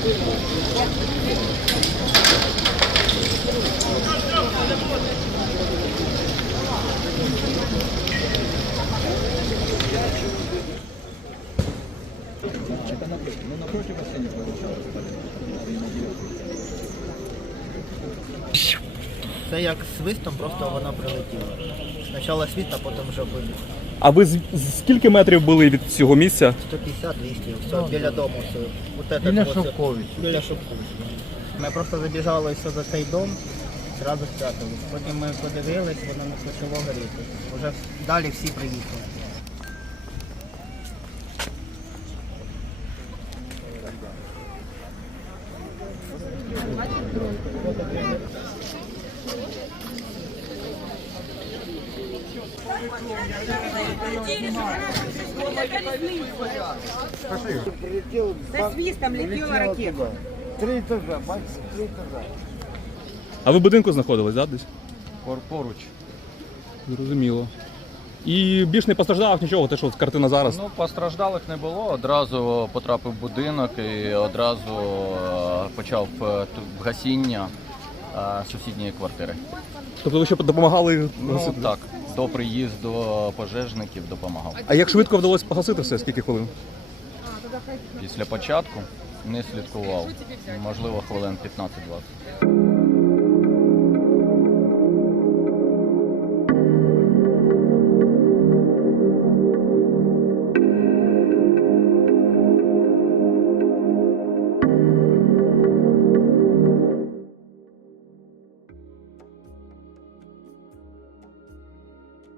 Чекай напротив, ну напротив вас не получалось. Це як свистом, просто воно прилетіло. Спочатку свіст, а потім вже вибух. А ви з, з скільки метрів були від цього місця? 150-200, все, біля дому. Все. Вот Біля вот, Шовковича. Біля Шовковича. Ми просто забіжали все за цей дом, зразу спрятались. Потім ми подивились, воно не почало горіти. Уже далі всі приїхали. Со свистом летела ракета. Три етажа, бачите, три етажа. А ви в будинку знаходились, да, десь? Поруч. Зрозуміло. І більш не постраждав нічого, те, що картина зараз. Ну, постраждалих не було. Одразу потрапив в будинок і одразу е, почав е, ту- гасіння е, сусідньої квартири. Тобто ви ще допомагали Ну так, до приїзду пожежників допомагав. А як швидко вдалося погасити все? Скільки хвилин? Після початку не слідкував. Можливо, хвилин 15-20.